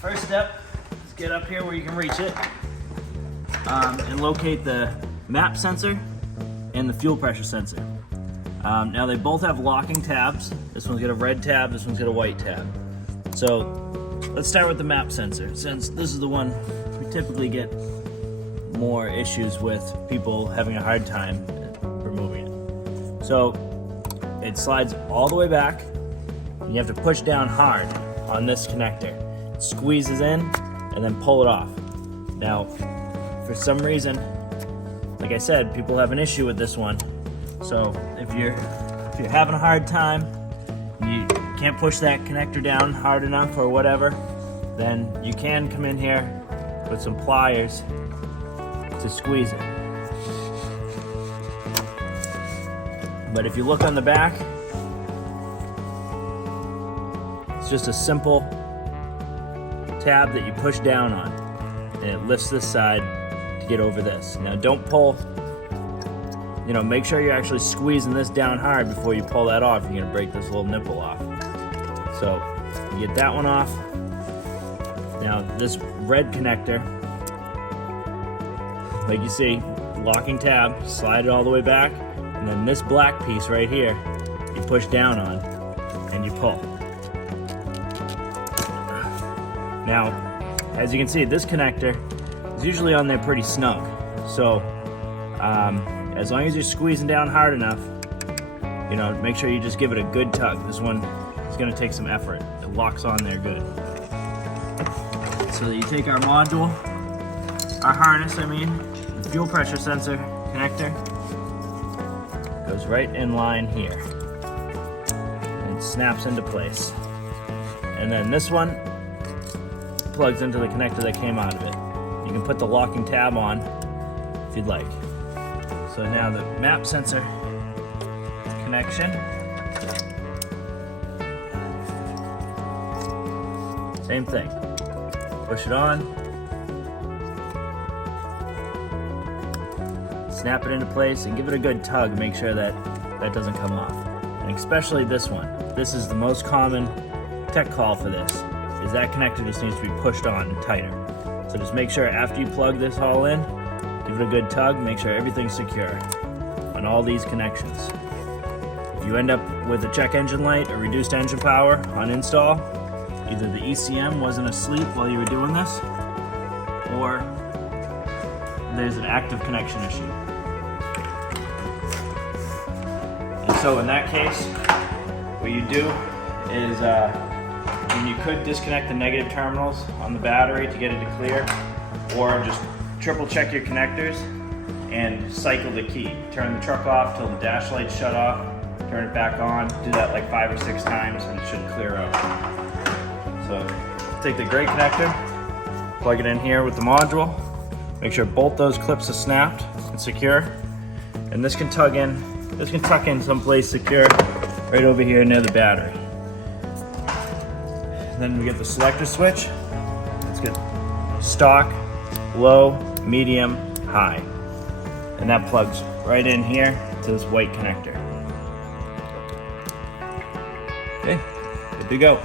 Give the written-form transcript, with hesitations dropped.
First step is get up here where you can reach it and locate the map sensor and the fuel pressure sensor. Now they both have locking tabs. This one's got a red tab, this one's got a white tab. So let's start with the map sensor, since this is the one we typically get more issues with, people having a hard time removing it. So it slides all the way back, and you have to push down hard on this connector. It squeezes in, and then pull it off. Now, for some reason, like I said, people have an issue with this one. So if you're having a hard time, you can't push that connector down hard enough or whatever, then you can come in here with some pliers to squeeze it. But if you look on the back, it's just a simple tab that you push down on, and it lifts this side to get over this. Now don't pull, make sure you're actually squeezing this down hard before you pull that off. You're gonna break this little nipple off. So you get that one off. Now this red connector, like you see, locking tab, slide it all the way back, and then this black piece right here, you push down on and you pull. Now, as you can see, this connector is usually on there pretty snug. So as long as you're squeezing down hard enough, make sure you just give it a good tug. This one is gonna take some effort. It locks on there good. So you take our module, our harness, the fuel pressure sensor connector, goes right in line here and snaps into place. And then this one plugs into the connector that came out of it. You can put the locking tab on if you'd like. So now the map sensor connection, same thing. Push it on, snap it into place, and give it a good tug. Make sure that that doesn't come off. And especially this one. This is the most common tech call for this, is that connector just needs to be pushed on tighter. So just make sure after you plug this all in, give it a good tug, make sure everything's secure on all these connections. If you end up with a check engine light or reduced engine power on install, either the ECM wasn't asleep while you were doing this, or there's an active connection issue. And so in that case, what you do is, you could disconnect the negative terminals on the battery to get it to clear, or just triple check your connectors and cycle the key. Turn the truck off till the dash lights shut off, turn it back on, do that like 5 or 6 times and it should clear out. So take the gray connector, plug it in here with the module, make sure both those clips are snapped and secure, and this can tuck in someplace secure right over here near the battery. Then we get the selector switch. Let's get stock, low, medium, high. And that plugs right in here to this white connector. Okay, good to go.